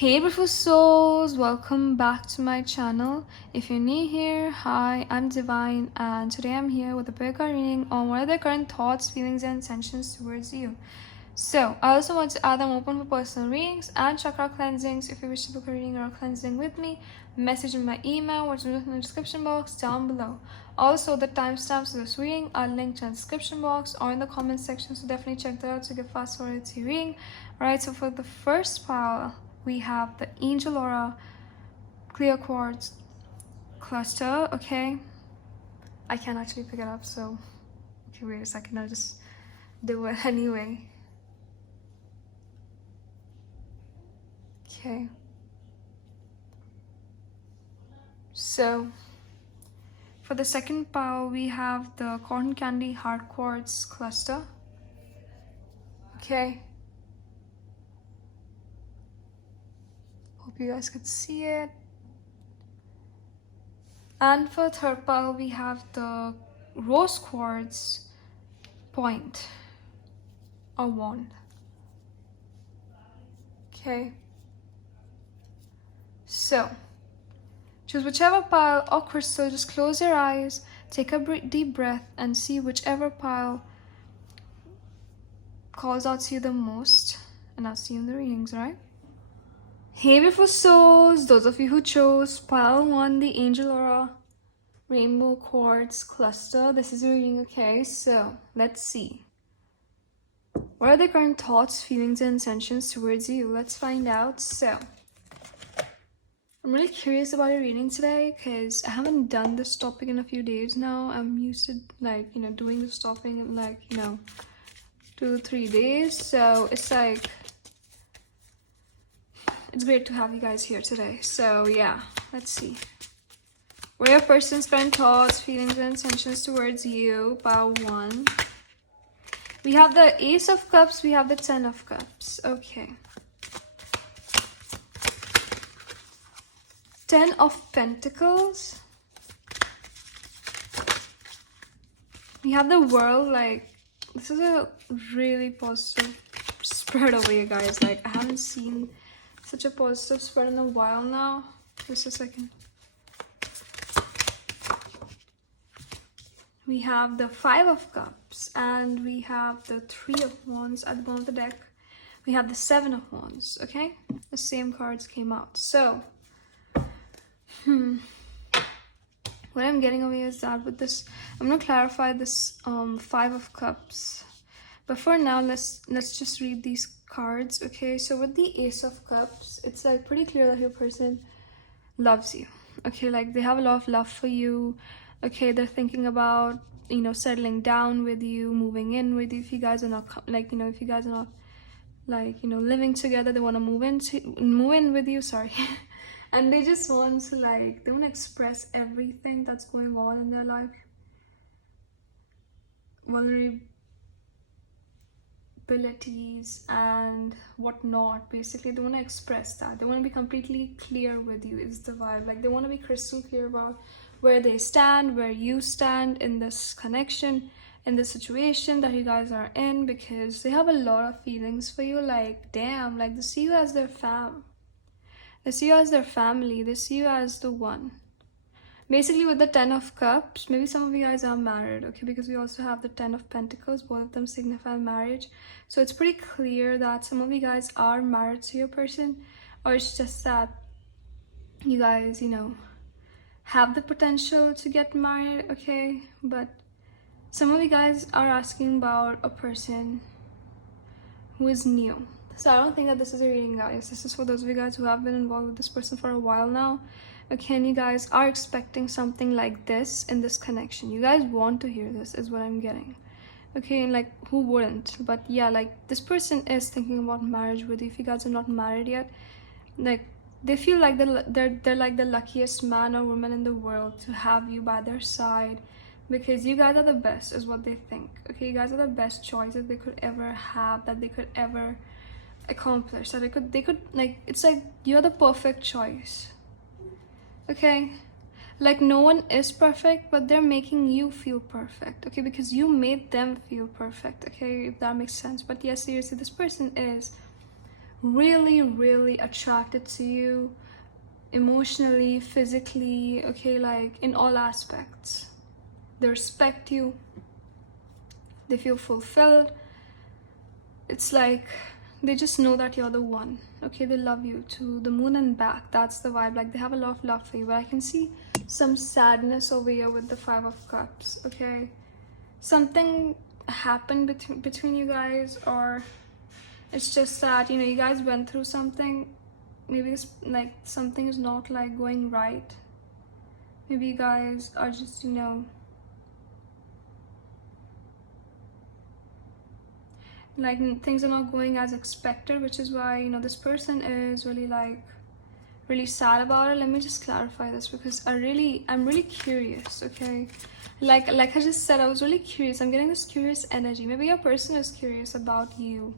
Hey beautiful souls, welcome back to my channel. If you're new here, hi, I'm Divine, and today I'm here with a bigger reading on what are the current thoughts, feelings and intentions towards you. So I also want to add I'm open for personal readings and chakra cleansings. If you wish to book a reading or a cleansing with me, message in my email, which is in the description box down below. Also, the timestamps of this reading are linked in the description box or in the comment section, so definitely check that out to get fast forward to your reading. Alright, so for the first pile, we have the Angel Aura Clear Quartz cluster. Okay, I can't actually pick it up, so okay, wait a second, I'll just do it anyway. Okay, so for the second pile, we have the Cotton Candy Heart Quartz cluster. Okay, hope you guys could see it. And for third pile, we have the Rose Quartz point or wand. Okay, so choose whichever pile or crystal. Just close your eyes, take a deep breath, and see whichever pile calls out to you the most, and I'll see you in the readings, right? Hey beautiful souls, those of you who chose pile 1, the Angel Aura Rainbow Quartz cluster, this is your reading. Okay, so let's see. What are the current thoughts, feelings, and intentions towards you? Let's find out. So I'm really curious about your reading today because I haven't done this topic in a few days now. I'm used to doing this topic in 2-3 days. So it's like, it's great to have you guys here today. So yeah, let's see. What are your person's current thoughts, feelings, and intentions towards you? Pile 1. We have the Ace of Cups, we have the 10 of Cups. Okay. 10 of Pentacles. We have the World. Like, this is a really positive spread over you guys. Like, I haven't seen such a positive spread in a while now. Just a second. We have the 5 of Cups and we have the 3 of Wands at the bottom of the deck. We have the 7 of Wands, okay? The same cards came out. So, what I'm getting away is that with this, I'm going to clarify this 5 of Cups. But for now, let's just read these cards, okay? So with the Ace of Cups, it's like pretty clear that your person loves you, okay? Like they have a lot of love for you. Okay, they're thinking about, settling down with you, moving in with you. If you guys are not, if you guys are not, living together, they want to move in with you, sorry. And they just want to, they want to express everything that's going on in their life. Vulnerabilities and whatnot. Basically, they want to express that. They want to be completely clear with you, is the vibe. Like, they want to be crystal clear about where they stand, where you stand in this connection, in this situation that you guys are in, because they have a lot of feelings for you. Like, damn, like they see you as their fam. They see you as their family. They see you as the one. Basically, with the 10 of Cups, maybe some of you guys are married, okay? Because we also have the 10 of Pentacles. Both of them signify marriage. So it's pretty clear that some of you guys are married to your person, or it's just that you guys, have the potential to get married, okay? But some of you guys are asking about a person who is new. So I don't think that this is a reading, guys. This is for those of you guys who have been involved with this person for a while now. Okay, and you guys are expecting something like this in this connection. You guys want to hear this, is what I'm getting. Okay, and who wouldn't? But yeah, this person is thinking about marriage with you. If you guys are not married yet, they feel like they're like the luckiest man or woman in the world to have you by their side, because you guys are the best, is what they think. Okay, you guys are the best choice that they could ever have, that they could ever accomplish, that they could it's like you're the perfect choice. Okay, no one is perfect, but they're making you feel perfect, okay? Because you made them feel perfect, okay? If that makes sense. But yes, seriously, this person is really, really attracted to you emotionally, physically, okay, like in all aspects. They respect you, they feel fulfilled. It's like they just know that you're the one, okay? They love you to the moon and back. That's the vibe. Like they have a lot of love for you, but I can see some sadness over here with the Five of Cups, okay? Something happened between you guys, or it's just that, you know, you guys went through something. Maybe it's like something is not like going right. Maybe you guys are just, you know, like things are not going as expected, which is why, you know, this person is really like really sad about it. Let me just clarify this, because I'm really curious, okay? Like I just said, I was really curious. I'm getting this curious energy. Maybe your person is curious about you,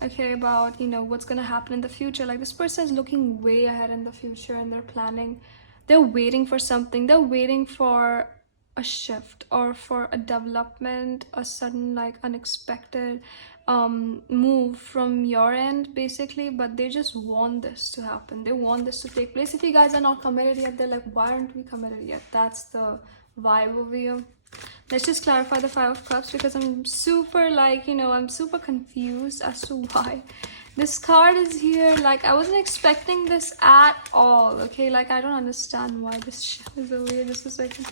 okay, about, you know, what's gonna happen in the future. Like this person is looking way ahead in the future, and they're planning, they're waiting for something, they're waiting for a shift or for a development, a sudden like unexpected move from your end basically, but they just want this to happen, they want this to take place. If you guys are not committed yet, they're like, why aren't we committed yet? That's the vibe over you. Let's just clarify the Five of Cups, because I'm super like, you know, I'm super confused as to why this card is here. Like I wasn't expecting this at all, okay? Like I don't understand why this shit is over here. Just a second.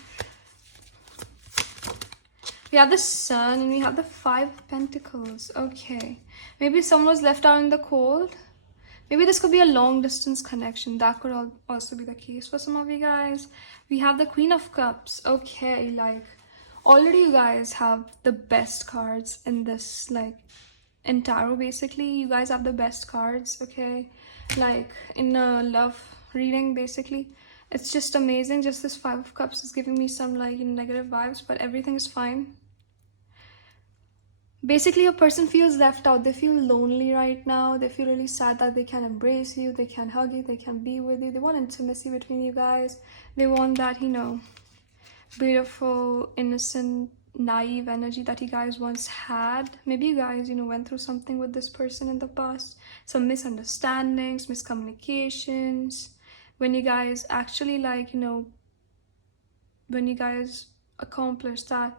We have the Sun and we have the Five of Pentacles. Okay, maybe someone was left out in the cold. Maybe this could be a long distance connection. That could also be the case for some of you guys. We have the Queen of Cups. Okay, like already you guys have the best cards in this, like in tarot basically. You guys have the best cards, okay? Like in a love reading basically. It's just amazing. Just this Five of Cups is giving me some like negative vibes, but everything is fine. Basically, a person feels left out. They feel lonely right now. They feel really sad that they can't embrace you, they can't hug you, they can't be with you. They want intimacy between you guys. They want that, you know, beautiful, innocent, naive energy that you guys once had. Maybe you guys, you know, went through something with this person in the past. Some misunderstandings, miscommunications. When you guys actually like, you know, when you guys accomplished that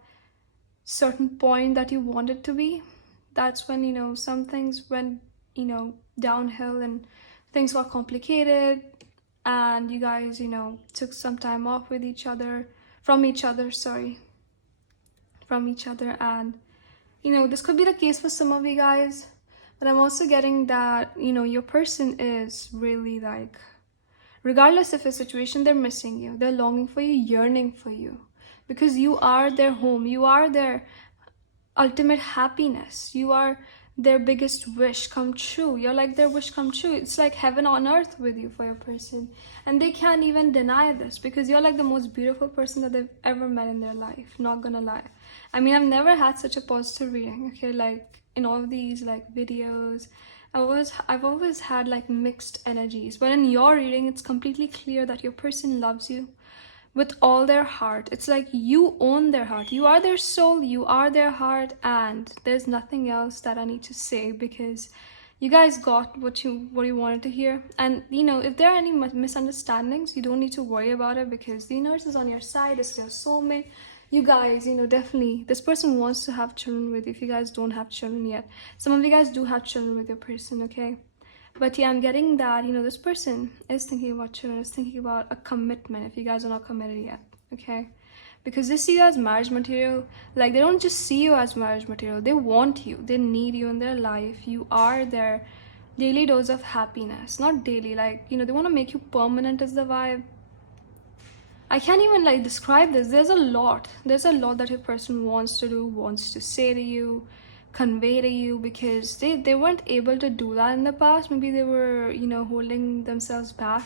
certain point that you wanted to be, that's when, you know, some things went, you know, downhill and things got complicated, and you guys, you know, took some time off with each other, from each other, and, you know, this could be the case for some of you guys, but I'm also getting that, you know, your person is really like, regardless of the situation, they're missing you, they're longing for you, yearning for you, because you are their home, you are their ultimate happiness, you are their biggest wish come true. You're like their wish come true. It's like heaven on earth with you for your person, and they can't even deny this, because you're like the most beautiful person that they've ever met in their life. Not gonna lie, I mean, I've never had such a positive reading, okay? Like in all of these like videos, I've always had like mixed energies, but in your reading it's completely clear that your person loves you with all their heart. It's like you own their heart, you are their soul, you are their heart, and there's nothing else that I need to say, because you guys got what you wanted to hear. And you know, if there are any misunderstandings, you don't need to worry about it, because the universe is on your side. It's your soulmate. You guys, you know, definitely this person wants to have children with you. If you guys don't have children yet, some of you guys do have children with your person, okay? But yeah, I'm getting that, you know, this person is thinking about children, is thinking about a commitment if you guys are not committed yet, okay? Because they see you as marriage material. Like, they don't just see you as marriage material. They want you. They need you in their life. You are their daily dose of happiness. Not daily, like, you know, they want to make you permanent is the vibe. I can't even like describe this. There's a lot that your person wants to do, wants to say to you, convey to you, because they weren't able to do that in the past. Maybe they were, you know, holding themselves back,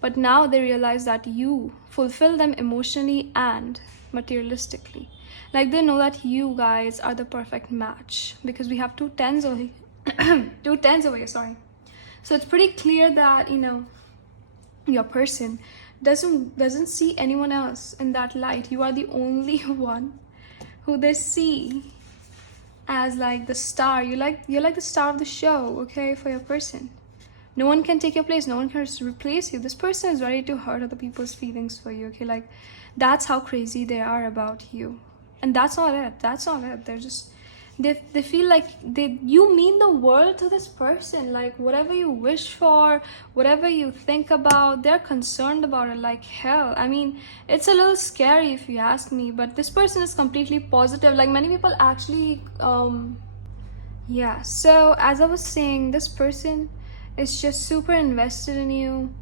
but now they realize that you fulfill them emotionally and materialistically. Like, they know that you guys are the perfect match, because we have two tens over two tens over here, sorry. So it's pretty clear that, you know, your person doesn't see anyone else in that light. You are the only one who they see. as like the star. You're like the star of the show, okay, for your person. No one can take your place, no one can replace you. This person is ready to hurt other people's feelings for you, okay? Like, that's how crazy they are about you. And that's not it. They're just, they feel like you mean the world to this person. Like, whatever you wish for, whatever you think about, they're concerned about it like hell. I mean, it's a little scary if you ask me, but this person is completely positive. Like, many people actually yeah, so as I was saying, this person is just super invested in you.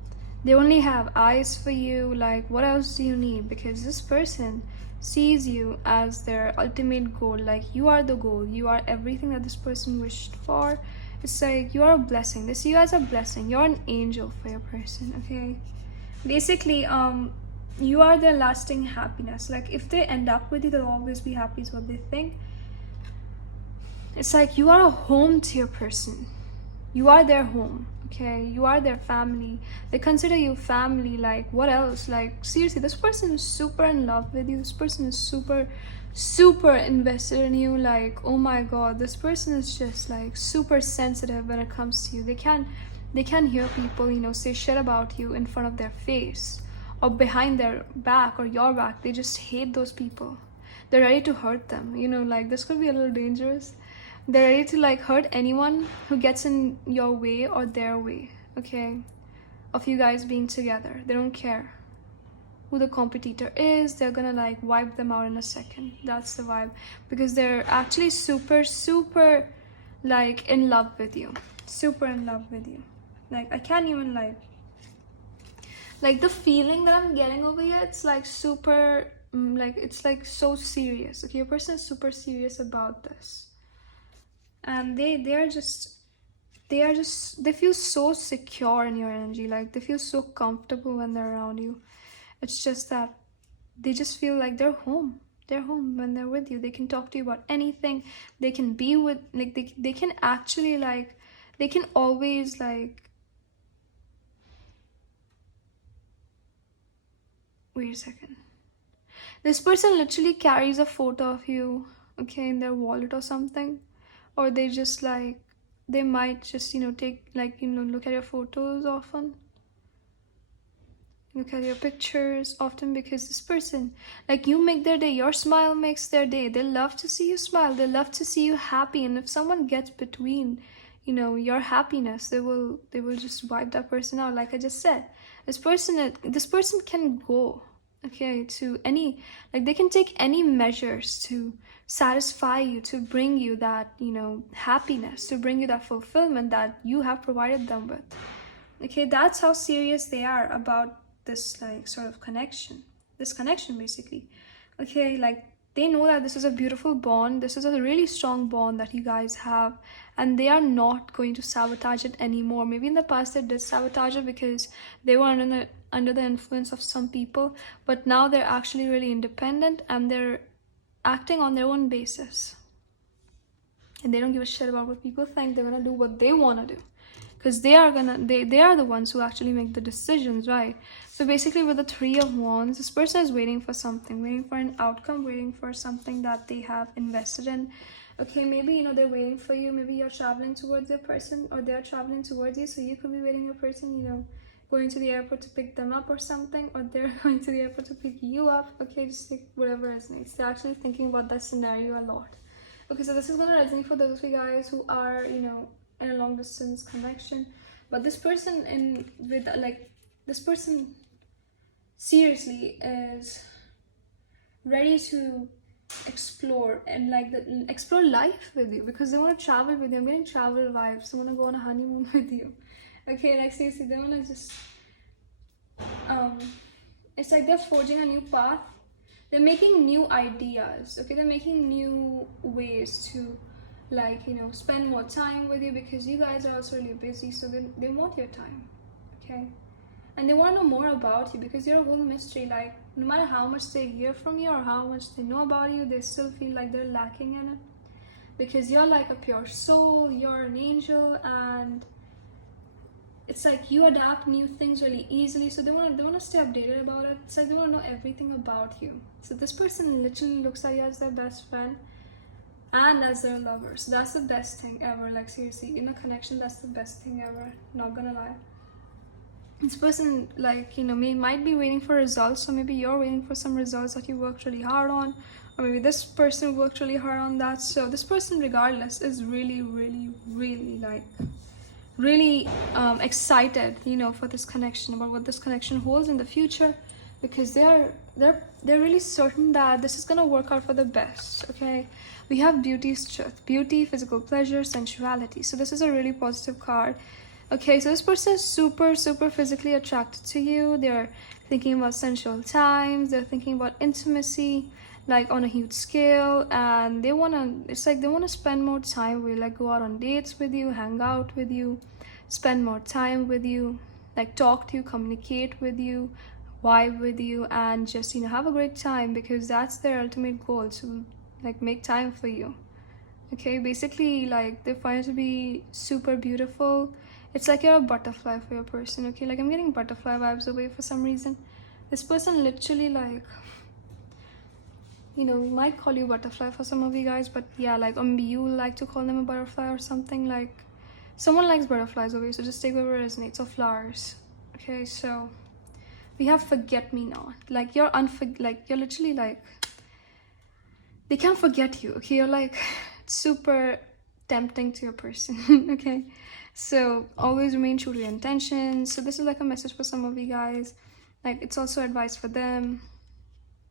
They only have eyes for you. Like, what else do you need? Because this person sees you as their ultimate goal. Like, you are the goal. You are everything that this person wished for. It's like you are a blessing. They see you as a blessing. You're an angel for your person, okay? Basically, you are their lasting happiness. Like, if they end up with you, they'll always be happy is what they think. It's like you are a home to your person. You are their home, okay? You are their family. They consider you family. Like, what else? Like, seriously, this person is super in love with you. This person is super invested in you. Like, oh my god, this person is just like super sensitive when it comes to you. They can't hear people, you know, say shit about you in front of their face or behind their back or your back. They just hate those people. They're ready to hurt them, you know. Like, this could be a little dangerous. They're ready to like hurt anyone who gets in your way or their way, okay, of you guys being together. They don't care who the competitor is. They're gonna like wipe them out in a second. That's the vibe, because they're actually super like in love with you. Super in love with you. Like, I can't even like the feeling that I'm getting over here. It's like super like, it's like so serious, okay? Your person is super serious about this, and they feel so secure in your energy. Like, they feel so comfortable when they're around you. It's just that they just feel like they're home when they're with you. They can talk to you about anything. They can be with, like, they can actually like, they can always like, wait a second. This person literally carries a photo of you, okay, in their wallet or something. Or they just like, they might just, you know, take like, you know, look at your photos often, look at your pictures often, because this person, like, you make their day. Your smile makes their day. They love to see you smile. They love to see you happy. And if someone gets between, you know, your happiness, they will just wipe that person out. Like I just said, this person can go, okay, to any, like, they can take any measures to satisfy you, to bring you that, you know, happiness, to bring you that fulfillment that you have provided them with, okay? That's how serious they are about this, like, sort of connection, basically, okay? Like, they know that this is a beautiful bond. This is a really strong bond that you guys have, and they are not going to sabotage it anymore. Maybe in the past they did sabotage it because they were under the influence of some people, but now they're actually really independent and they're acting on their own basis, and they don't give a shit about what people think. They're gonna do what they want to do, because they are the ones who actually make the decisions, right? So basically, with the Three of Wands, this person is waiting for something, waiting for an outcome, waiting for something that they have invested in, okay? Maybe, you know, they're waiting for you. Maybe you're traveling towards their person, or they're traveling towards you, so you could be waiting your person, you know, going to the airport to pick them up or something, or they're going to the airport to pick you up, okay? Just like whatever is nice. They're actually thinking about that scenario a lot. Okay, so this is gonna resonate for those of you guys who are, you know, in a long distance connection. But this person this person seriously is ready to explore and like explore life with you, because they want to travel with you. I'm getting travel vibes. They want to go on a honeymoon with you, okay? Like, seriously, they want to just it's like they're forging a new path. They're making new ideas, okay? They're making new ways to, like, you know, spend more time with you, because you guys are also really busy. So they want your time, okay? And they want to know more about you, because you're a whole mystery. Like, no matter how much they hear from you or how much they know about you, they still feel like they're lacking in it, because you're like a pure soul. You're an angel, and it's like you adapt new things really easily. So they want to stay updated about it. It's like they want to know everything about you. So this person literally looks at you as their best friend. and as their lover. So that's the best thing ever. Like seriously, in a connection, that's the best thing ever. Not gonna lie. This person, like, you know, might be waiting for results, or maybe you're waiting for some results that you worked really hard on, or maybe this person worked really hard on that. So this person, regardless, is really, really, really like really excited, you know, for this connection, about what this connection holds in the future, because they're really certain that this is gonna work out for the best. Okay, we have beauty's truth, beauty, physical pleasure, sensuality. So this is a really positive card. Okay, so this person is super physically attracted to you. They're thinking about sensual times, they're thinking about intimacy, like on a huge scale, and they wanna, it's like they wanna spend more time with you, like go out on dates with you, hang out with you, spend more time with you, like talk to you, communicate with you, vibe with you, and just, you know, have a great time, because that's their ultimate goal, to like make time for you. Okay, basically, like, they find it to be super beautiful. It's like you're a butterfly for your person. Okay, like I'm getting butterfly vibes away for some reason. This person literally, like, you know, we might call you butterfly for some of you guys, but yeah, like, maybe you like to call them a butterfly or something. Like, someone likes butterflies over you, so just take whatever resonates, or flowers. Okay, so we have forget me not. Like, you're like, you're literally like, they can't forget you. Okay, you're like super tempting to your person. Okay, so always remain true to your intentions. So this is like a message for some of you guys. Like, it's also advice for them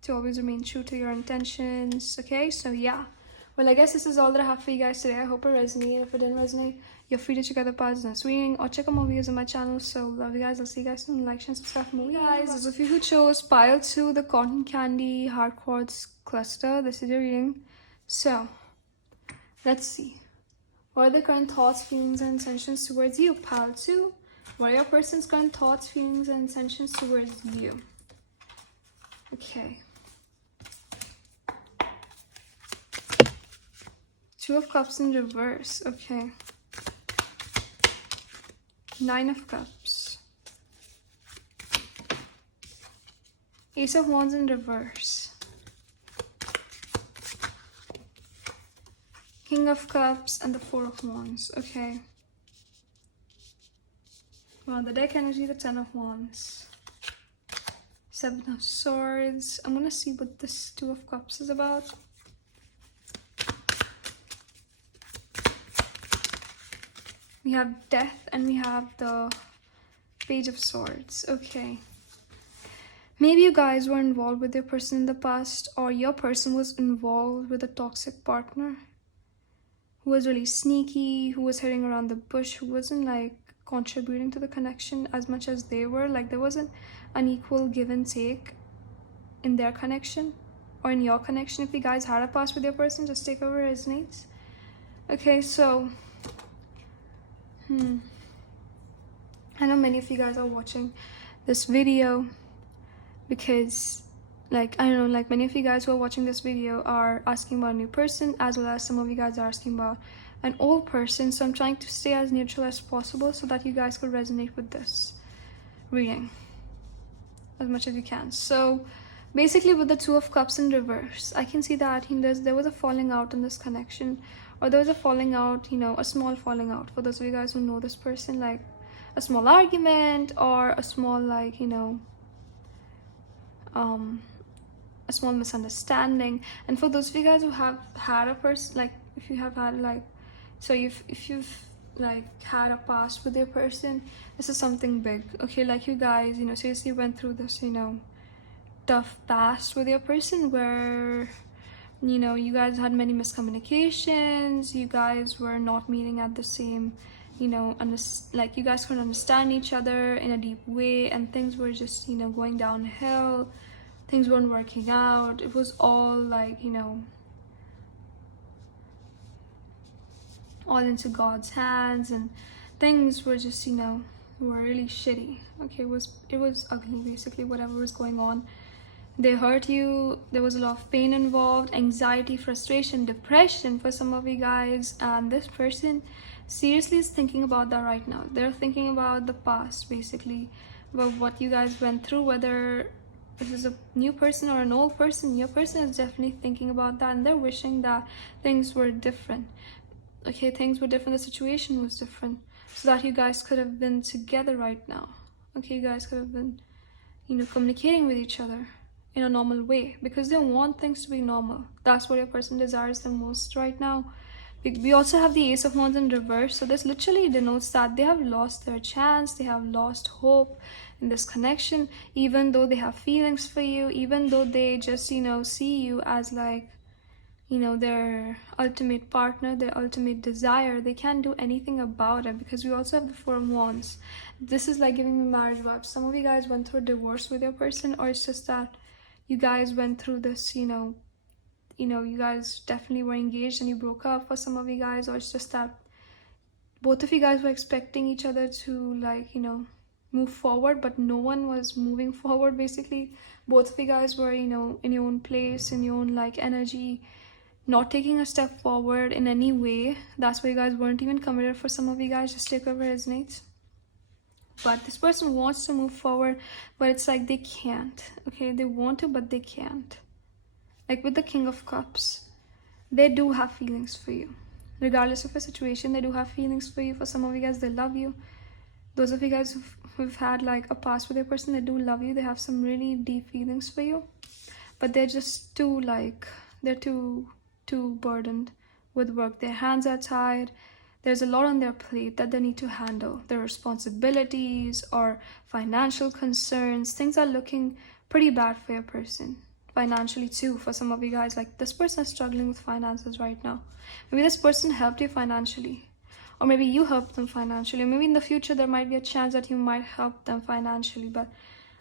to always remain true to your intentions. Okay, so yeah, well, I guess this is all that I have for you guys today. I hope it resonated. If it didn't resonate, you're free to check out the parts in this reading, or check out more videos on my channel. So love you guys. I'll see you guys soon. Like, share, and subscribe for more. Guys, those of you who chose pile 2, the cotton candy hard quartz cluster, this is your reading. So let's see, what are the current thoughts, feelings, and intentions towards you? Pile 2, what are your person's current thoughts, feelings, and intentions towards you? Okay, 2 of Cups in reverse. Okay, 9 of Cups, Ace of Wands in reverse, King of Cups, and the 4 of Wands. Okay, well, the deck energy, the 10 of Wands, 7 of Swords. I'm gonna see what this 2 of Cups is about. We have Death, and we have the Page of Swords. Okay, maybe you guys were involved with your person in the past, or your person was involved with a toxic partner who was really sneaky, who was hiding around the bush, who wasn't like contributing to the connection as much as they were. Like, there wasn't an equal give and take in their connection or in your connection. If you guys had a past with your person, just take over resonates. Okay, so I know many of you guys are watching this video because, like, I don't know, like, many of you guys who are watching this video are asking about a new person, as well as some of you guys are asking about an old person. So I'm trying to stay as neutral as possible so that you guys could resonate with this reading as much as you can. So basically, with the 2 of Cups in reverse, I can see that there was a falling out in this connection, or there was a falling out, you know, a small falling out. For those of you guys who know this person, like a small argument, or a small, like, you know, a small misunderstanding. And for those of you guys who have had a person, like, if you have had, like, so if you've like had a past with your person, this is something big. Okay, like, you guys, you know, seriously went through this, you know, tough past with your person, where, you know, you guys had many miscommunications, you guys were not meeting at the same, you know, like, you guys couldn't understand each other in a deep way, and things were just, you know, going downhill, things weren't working out. It was all like, you know, all into God's hands, and things were just, you know, were really shitty. Okay, it was ugly, basically, whatever was going on. They hurt you, there was a lot of pain involved, anxiety, frustration, depression for some of you guys, and this person seriously is thinking about that right now. They're thinking about the past, basically, about what you guys went through, whether this is a new person or an old person, your person is definitely thinking about that, and they're wishing that things were different. Okay, things were different, the situation was different, so that you guys could have been together right now. Okay, you guys could have been, communicating with each other in a normal way, because they want things to be normal. That's what your person desires the most right now. We also have the Ace of Wands in reverse, so this literally denotes that they have lost their chance, they have lost hope in this connection, even though they have feelings for you, even though they just see you as like their ultimate partner, their ultimate desire. They can't do anything about it, because we also have the Four of Wands. This is like giving me marriage vibes. Some of you guys went through a divorce with your person, or it's just that you guys went through this, you guys definitely were engaged and you broke up for some of you guys, or it's just that both of you guys were expecting each other to like move forward, but no one was moving forward. Basically, both of you guys were in your own place, in your own like energy, not taking a step forward in any way. That's why you guys weren't even committed. For some of you guys, just take whatever resonates. But this person wants to move forward, but it's like they can't. Okay, they want to, but they can't. Like with the King of Cups, they do have feelings for you. Regardless of the situation, they do have feelings for you. For some of you guys, they love you. Those of you guys who've had like a past with your person, they do love you. They have some really deep feelings for you, but they're just too too burdened with work. Their hands are tied. There's a lot on their plate that they need to handle. Their responsibilities or financial concerns. Things are looking pretty bad for your person. Financially too, for some of you guys. Like this person is struggling with finances right now. Maybe this person helped you financially, or maybe you helped them financially. Maybe in the future there might be a chance that you might help them financially, but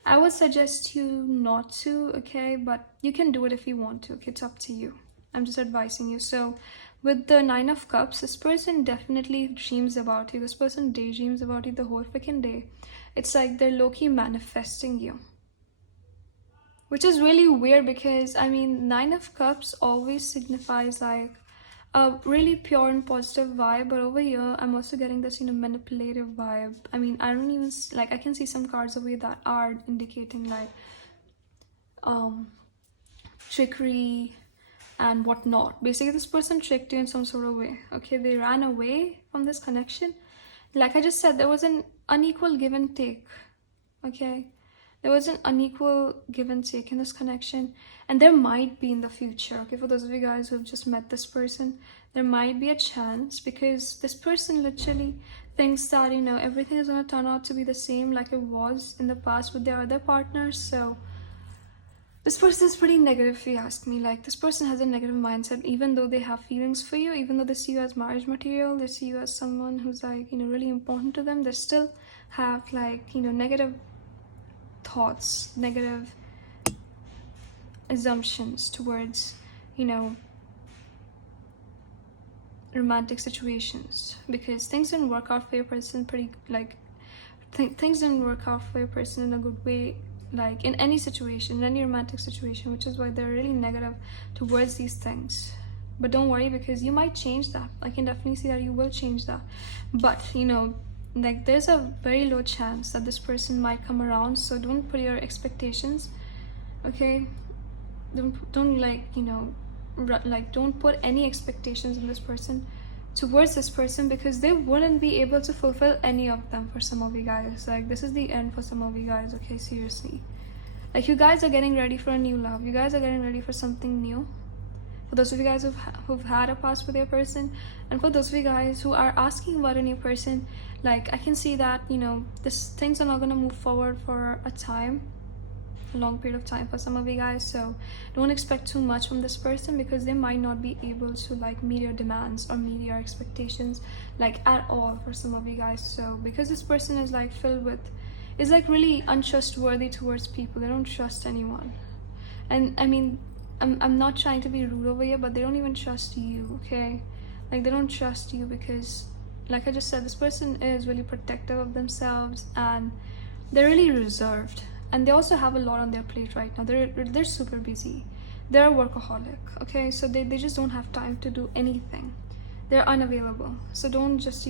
I would suggest you not to, okay? But you can do it if you want to, okay? It's up to you. I'm just advising you. So with the Nine of Cups, this person definitely dreams about you. This person daydreams about you the whole freaking day. It's like they're low-key manifesting you, which is really weird, because I mean, Nine of Cups always signifies like a really pure and positive vibe, but over here I'm also getting this manipulative vibe. I mean, I don't even like, I can see some cards over here that are indicating like trickery and whatnot. Basically, this person tricked you in some sort of way. Okay, they ran away from this connection. Like I just said, there was an unequal give and take. Okay, there was an unequal give and take in this connection, and there might be in the future. Okay, for those of you guys who have just met this person, there might be a chance, because this person literally thinks that everything is going to turn out to be the same like it was in the past with their other partners. So this person is pretty negative, if you ask me. Like this person has a negative mindset, even though they have feelings for you, even though they see you as marriage material, they see you as someone who's like really important to them. They still have like negative thoughts, negative assumptions towards romantic situations, because things didn't work out for your person things didn't work out for your person in a good way, like in any situation, in any romantic situation, which is why they're really negative towards these things. But don't worry, because you might change that. I can definitely see that you will change that. But like there's a very low chance that this person might come around, so don't put your expectations, okay? Don't like don't put any expectations in this person, towards this person, because they wouldn't be able to fulfill any of them. For some of you guys, like this is the end for some of you guys. Okay, seriously, like you guys are getting ready for a new love. You guys are getting ready for something new. For those of you guys who've had a past with your person, and for those of you guys who are asking about a new person, like I can see that things are not going to move forward for a long period of time for some of you guys. So don't expect too much from this person, because they might not be able to like meet your demands or meet your expectations like at all for some of you guys. So because this person is like is like really untrustworthy towards people. They don't trust anyone. And I mean, I'm not trying to be rude over here, but they don't even trust you, okay? Like they don't trust you because, like I just said, this person is really protective of themselves, and they're really reserved, and they also have a lot on their plate right now. They're super busy. They're a workaholic, okay? So they just don't have time to do anything. They're unavailable. So don't just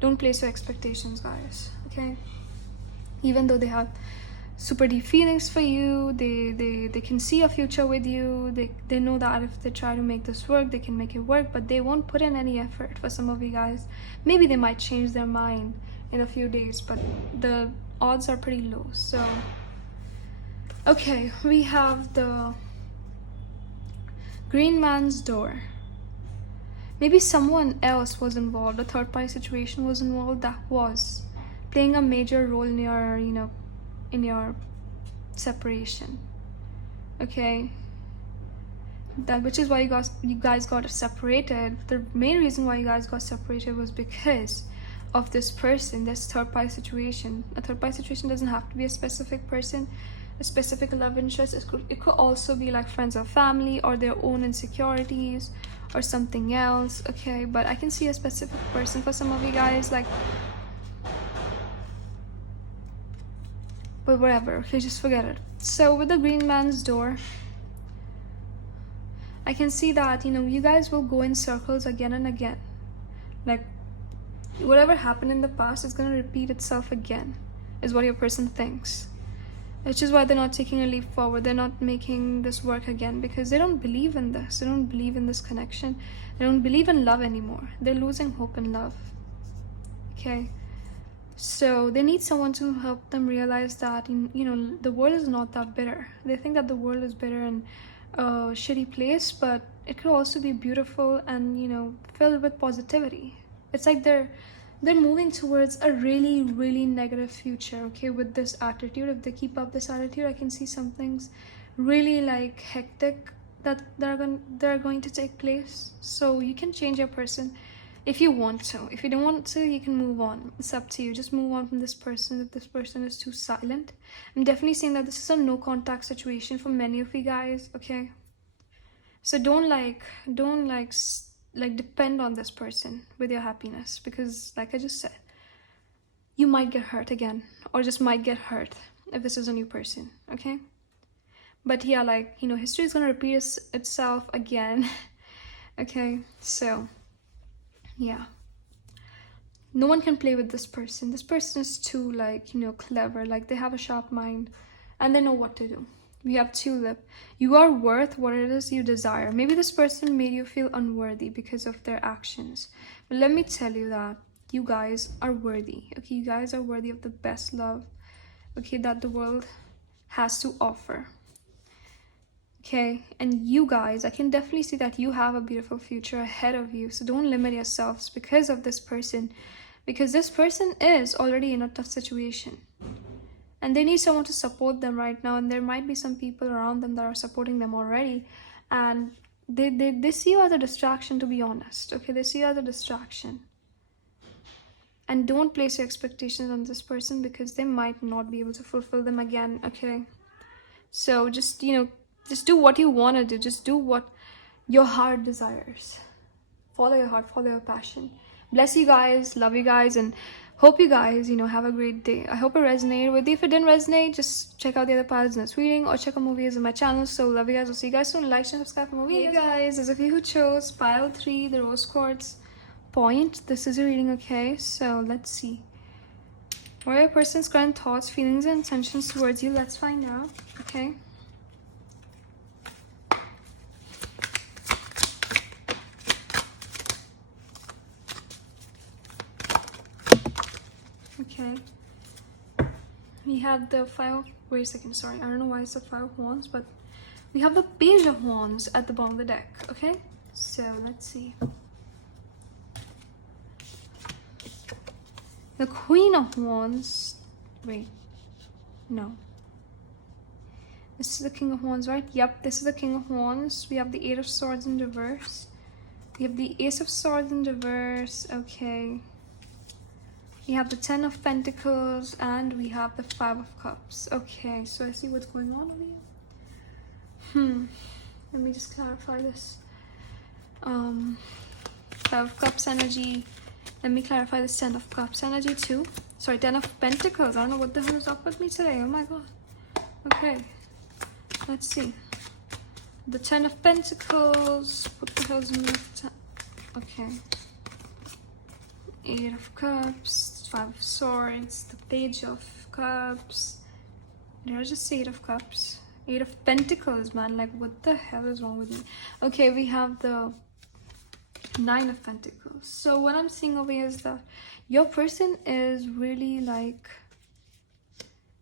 don't place your expectations, guys, okay? Even though they have super deep feelings for you. They can see a future with you. They know that if they try to make this work, they can make it work, but they won't put in any effort. For some of you guys, maybe they might change their mind in a few days, but the odds are pretty low. So okay, we have the green man's door. Maybe someone else was involved, a third party situation was involved that was playing a major role in your, you know, in your separation. Okay, that which is why you guys got separated. The main reason why you guys got separated was because of this person, this third party situation. A third party situation doesn't have to be a specific person, a specific love interest. It could also be like friends or family, or their own insecurities, or something else. Okay, but I can see a specific person for some of you guys, like, but whatever. Okay, just forget it. So with the green man's door, I can see that, you know, you guys will go in circles again and again. Like, whatever happened in the past is going to repeat itself again, is what your person thinks. Which is why they're not taking a leap forward. They're not making this work again, because they don't believe in this. They don't believe in this connection. They don't believe in love anymore. They're losing hope in love. Okay, so they need someone to help them realize that, you know, the world is not that bitter. They think that the world is bitter and a shitty place, but it could also be beautiful and, you know, filled with positivity. It's like they're moving towards a really, really negative future. Okay, with this attitude, if they keep up this attitude, I can see some things really like hectic that they're going to take place. So you can change your person if you want to. If you don't want to, you can move on. It's up to you. Just move on from this person if this person is too silent. I'm definitely saying that this is a no contact situation for many of you guys. Okay, so don't depend on this person with your happiness, because like I just said, you might get hurt again, or just might get hurt if this is a new person. Okay, but yeah, like, you know, history is going to repeat itself again. Okay, so yeah, no one can play with this person. This person is too, like, you know, clever. Like, they have a sharp mind and they know what to do. We have tulip. You are worth what it is you desire. Maybe this person made you feel unworthy because of their actions, but let me tell you that you guys are worthy. Okay, you guys are worthy of the best love, okay, that the world has to offer. Okay, and you guys, I can definitely see that you have a beautiful future ahead of you. So don't limit yourselves because of this person, because this person is already in a tough situation and they need someone to support them right now. And there might be some people around them that are supporting them already, and they see you as a distraction, to be honest. Okay, they see you as a distraction, and don't place your expectations on this person because they might not be able to fulfill them again. Okay, so just, you know, just do what you want to do. Just do what your heart desires. Follow your heart, follow your passion. Bless you guys, love you guys, and hope you guys, you know, have a great day. I hope it resonated with you. If it didn't resonate, just check out the other parts in this reading, or check out movies on my channel. So love you guys. I'll see you guys soon. Like, share, subscribe for movies. Hey guys, those of you who chose pile 3, the rose quartz point, this is your reading. Okay, so let's see. What are your person's current thoughts, feelings, and intentions towards you? Let's find out. Okay. Okay, we have the 5 wait a second, sorry, I don't know why it's the 5 of wands, but we have the page of wands at the bottom of the deck. Okay, so let's see. The queen of wands, wait, no, this is the king of wands, right? Yep, this is the king of wands. We have the 8 of swords in reverse. We have the ace of swords in reverse. Okay, we have the 10 of pentacles, and we have the 5 of cups. Okay, so I see what's going on over here. Let me just clarify this. 5 of cups energy. Let me clarify this 10 of cups energy too. Sorry, 10 of pentacles. I don't know what the hell is up with me today. Oh my god. Okay, let's see. The 10 of pentacles. What the hell is in the okay. 8 of cups, 5 of swords, the page of cups, There's just Eight of Cups. Eight of Pentacles, man. Like, what the hell is wrong with me? Okay, we have the Nine of Pentacles. So what I'm seeing over here is that your person is really like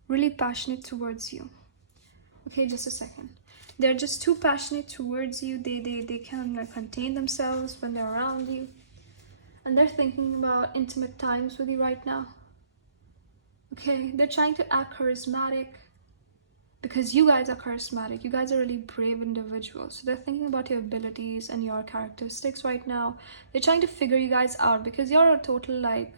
really passionate towards you. Okay, just a second. They're just too passionate towards you. They can't like contain themselves when they're around you. And they're thinking about intimate times with you right now. Okay, they're trying to act charismatic because you guys are charismatic. You guys are really brave individuals. So they're thinking about your abilities and your characteristics right now. They're trying to figure you guys out because you're a total like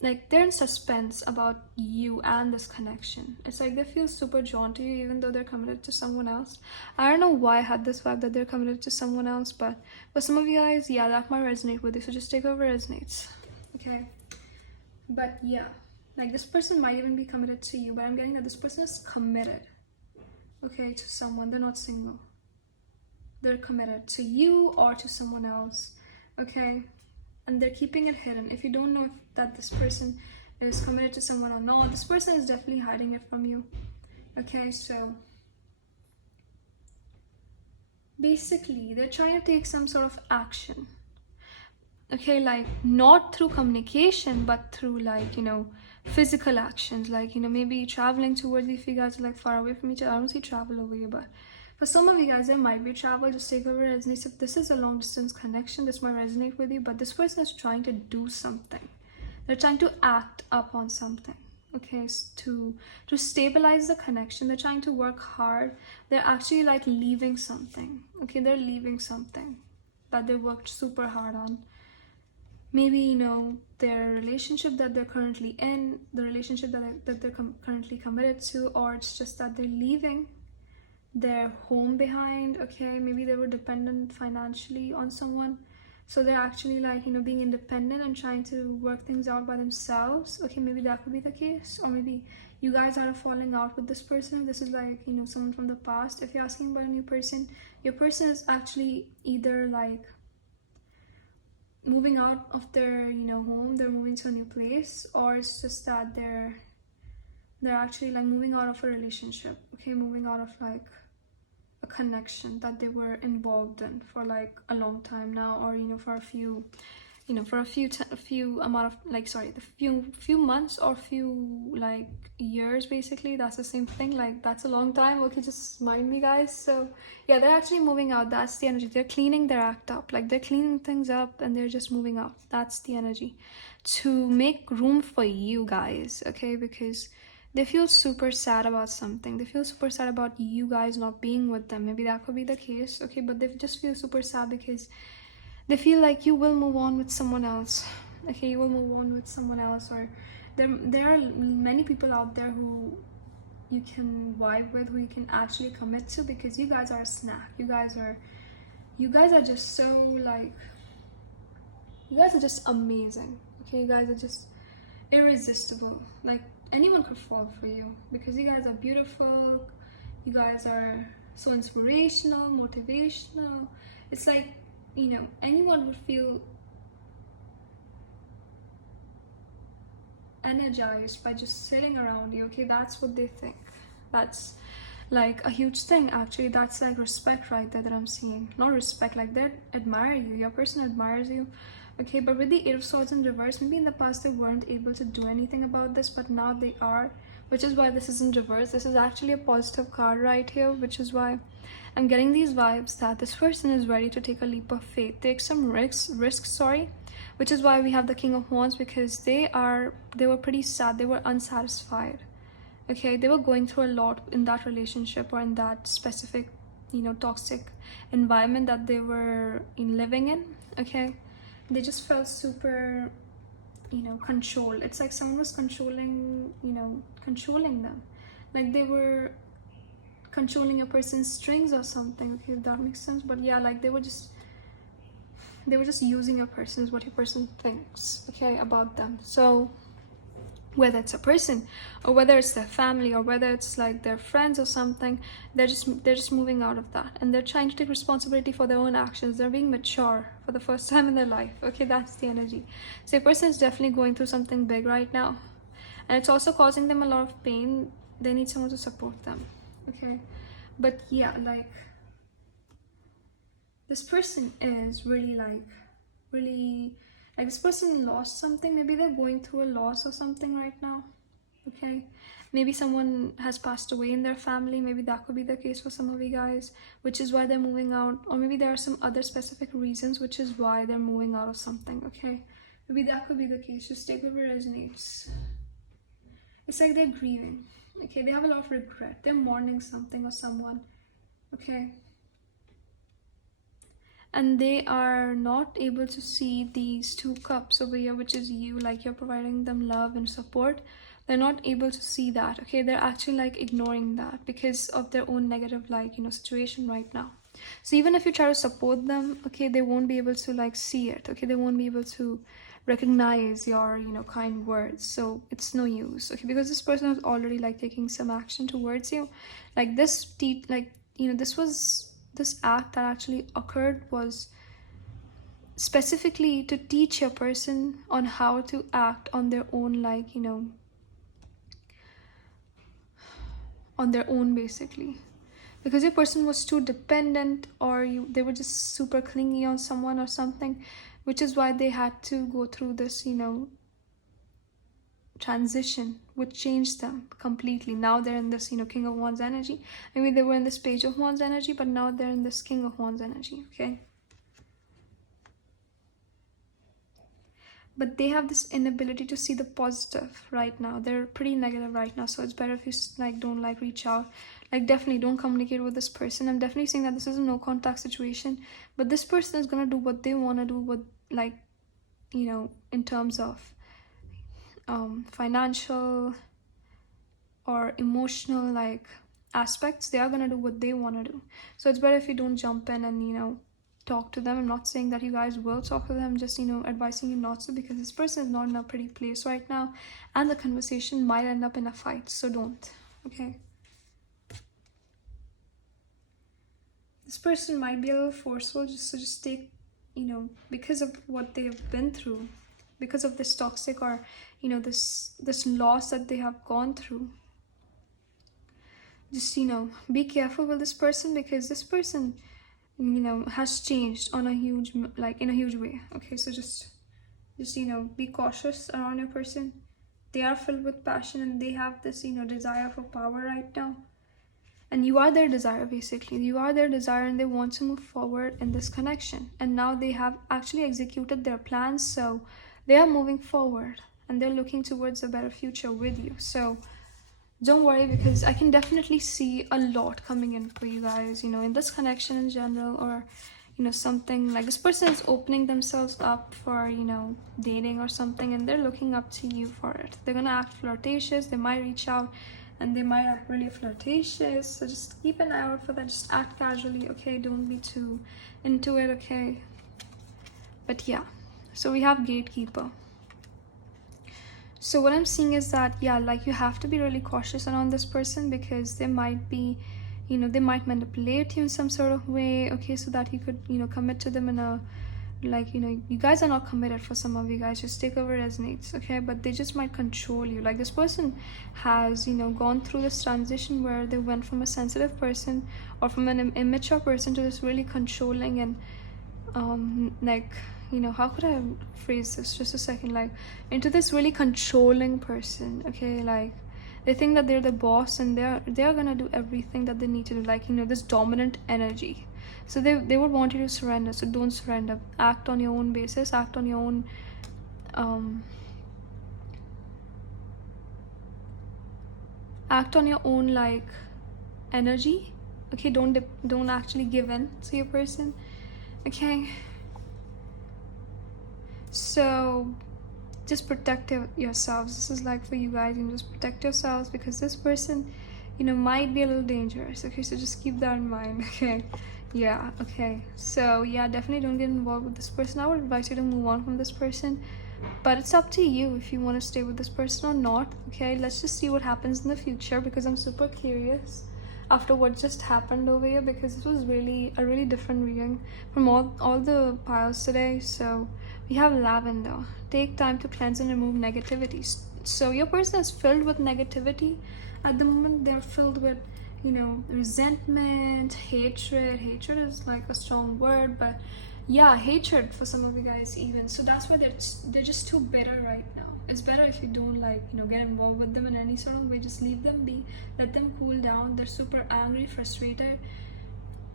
they're in suspense about you and this connection. It's like they feel super drawn to you even though they're committed to someone else. I don't know why I had this vibe that they're committed to someone else, but for some of you guys, yeah, that might resonate with you. So just take over resonates. Okay. But yeah, like this person might even be committed to you, but I'm getting that this person is committed, okay, to someone. They're not single. They're committed to you or to someone else, okay? And they're keeping it hidden. If you don't know if that this person is committed to someone or not, this person is definitely hiding it from you. Okay, so basically they're trying to take some sort of action. Okay, like not through communication, but through like, you know, physical actions, like, you know, maybe traveling towards you if you guys are like far away from each other. I don't see travel over here, but for some of you guys, there might be travel. Just take over resonates. If this is a long distance connection, this might resonate with you, but this person is trying to do something. They're trying to act upon something, okay, to stabilize the connection. They're trying to work hard. They're actually like leaving something, okay? They're leaving something that they worked super hard on. Maybe, you know, their relationship that they're currently in, the relationship that they're currently committed to, or it's just that they're leaving their home behind, okay? Maybe they were dependent financially on someone, so they're actually like, you know, being independent and trying to work things out by themselves, okay? Maybe that could be the case. Or maybe you guys are falling out with this person. This is like, you know, someone from the past. If you're asking about a new person, your person is actually either like moving out of their, you know, home, they're moving to a new place, or it's just that they're actually like moving out of a relationship, okay? Moving out of like a connection that they were involved in for like a long time now, or, you know, for a few, you know, for a few amount of like, sorry, the few months or few like years, basically. That's the same thing. Like, that's a long time. Okay, just mind me, guys. So yeah, they're actually moving out. That's the energy. They're cleaning their act up. Like, they're cleaning things up and they're just moving out. That's the energy to make room for you guys, okay? Because they feel super sad about something. They feel super sad about you guys not being with them. Maybe that could be the case, okay? But they just feel super sad because they feel like you will move on with someone else, okay? You will move on with someone else, or there are many people out there who you can vibe with, who you can actually commit to, because you guys are a snack. You guys are just so like, you guys are just amazing, okay? You guys are just irresistible. Like, anyone could fall for you because you guys are beautiful. You guys are so inspirational, motivational. It's like, you know, anyone would feel energized by just sitting around you, okay? That's what they think. That's like a huge thing, actually. That's like respect right there that I'm seeing. Not respect, like they admire you. Your person admires you, okay? But with the Eight of Swords in reverse, maybe in the past they weren't able to do anything about this, but now they are, which is why this is in reverse. This is actually a positive card right here, which is why I'm getting these vibes that this person is ready to take a leap of faith, take some risks, which is why we have the King of Wands, because they were pretty sad. They were unsatisfied, okay? They were going through a lot in that relationship or in that specific, you know, toxic environment that they were living in, okay? They just felt super, you know, controlled. It's like someone was controlling, you know, controlling them. Like they were controlling a person's strings or something, okay, if that makes sense. But yeah, like they were just using your person, is what your person thinks, okay, about them. So whether it's a person or whether it's their family or whether it's like their friends or something, they're just moving out of that, and they're trying to take responsibility for their own actions. They're being mature for the first time in their life, okay? That's the energy. So a person is definitely going through something big right now, and it's also causing them a lot of pain, they need someone to support them. Okay, but yeah, like this person is really like this person lost something. Maybe they're going through a loss or something right now. Okay, maybe someone has passed away in their family. Maybe that could be the case for some of you guys, which is why they're moving out. Or maybe there are some other specific reasons which is why they're moving out of something. Okay, maybe that could be the case. Just take whatever resonates. It's like they're grieving. Okay, they have a lot of regret. They're mourning something or someone. Okay, and they are not able to see these 2 cups over here, which is you, like you're providing them love and support. They're not able to see that. Okay, they're actually like ignoring that because of their own negative, like, you know, situation right now. So even if you try to support them, okay, they won't be able to like see it. Okay, they won't be able to recognize your, you know, kind words. So it's no use. Okay, because this person is already like taking some action towards you. Like this like, you know, this act that actually occurred was specifically to teach your person on how to act on their own, like, you know, on their own, basically, because your person was too dependent, or they were just super clingy on someone or something, which is why they had to go through this, you know, transition, which changed them completely. Now they're in this, you know, King of Wands energy. Maybe they were in this Page of Wands energy, but now they're in this King of Wands energy. Okay, but they have this inability to see the positive right now. They're pretty negative right now, so it's better if you like don't like reach out. Like definitely don't communicate with this person. I'm definitely saying that this is a no contact situation, but this person is gonna do what they want to do with, like, you know, in terms of financial or emotional like aspects. They are gonna do what they want to do. So it's better if you don't jump in and, you know, talk to them. I'm not saying that you guys will talk to them, just, you know, advising you not to, because this person is not in a pretty place right now and the conversation might end up in a fight. So don't. Okay, this person might be a little forceful, just take, you know, because of what they have been through, because of this toxic, or, you know, this loss that they have gone through. Just, you know, be careful with this person, because this person, you know, has changed on a huge, like in a huge way. Okay, so just you know, be cautious around your person. They are filled with passion and they have this, you know, desire for power right now, and you are their desire. Basically, you are their desire, and they want to move forward in this connection. And now they have actually executed their plans, so they are moving forward and they're looking towards a better future with you. So don't worry, because I can definitely see a lot coming in for you guys, you know, in this connection in general, or, you know, something like this person is opening themselves up for, you know, dating or something, and they're looking up to you for it. They're gonna act flirtatious. They might reach out and they might act really flirtatious, so just keep an eye out for that. Just act casually. Okay, don't be too into it. Okay, but yeah, so we have Gatekeeper. So what I'm seeing is that, yeah, like you have to be really cautious around this person, because they might be, you know, they might manipulate you in some sort of way. Okay, so that you could, you know, commit to them in a, like, you know, you guys are not committed. For some of you guys, just take over resonates. Okay, but they just might control you. Like this person has, you know, gone through this transition where they went from a sensitive person, or from an immature person, to this really controlling and like, you know, how could I phrase this? Just a second. Like, into this really controlling person. Okay, like they think that they're the boss, and they're gonna do everything that they need to do. Like, you know, this dominant energy. So they would want you to surrender. So don't surrender. Act on your own basis. Act on your own act on your own, like, energy. Okay, don't actually give in to your person. Okay, so just protect yourselves. This is like for you guys, you know, just protect yourselves, because this person, you know, might be a little dangerous. Okay, so just keep that in mind. Okay, yeah. Okay, so yeah, definitely don't get involved with this person. I would advise you to move on from this person, but it's up to you if you want to stay with this person or not. Okay, let's just see what happens in the future, because I'm super curious after what just happened over here, because this was really a really different reading from all the piles today. So we have Lavender. Take time to cleanse and remove negativities. So your person is filled with negativity, at the moment they're filled with, you know, resentment, hatred is like a strong word, but yeah, hatred for some of you guys even. So that's why they're just too bitter right now. It's better if you don't, like, you know, get involved with them in any sort of way. Just leave them be, let them cool down. They're super angry, frustrated,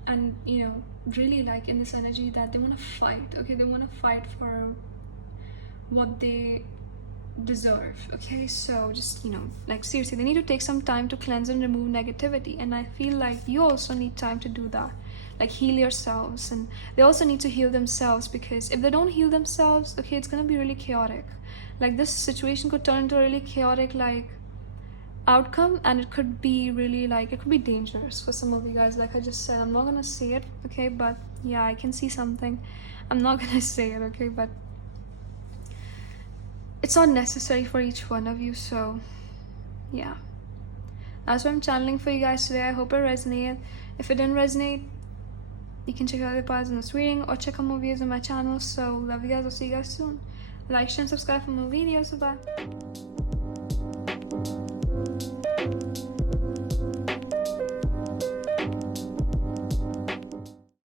and, you know, really like in this energy that they want to fight. Okay, they want to fight for what they deserve. Okay, so just, you know, like seriously, they need to take some time to cleanse and remove negativity, and I feel like you also need time to do that. Like, heal yourselves, and they also need to heal themselves, because if they don't heal themselves, okay, it's gonna be really chaotic. Like, this situation could turn into a really chaotic, like, outcome, and it could be really, like, it could be dangerous for some of you guys. Like I just said, I'm not gonna say it, okay, but yeah, I can see something. I'm not gonna say it, okay, but it's not necessary for each one of you. So yeah, that's what I'm channeling for you guys today. I hope it resonated. If it didn't resonate, you can check out the parts in this reading or check out more videos on my channel. So love you guys. I'll see you guys soon. Like, share, and subscribe for more videos. Bye.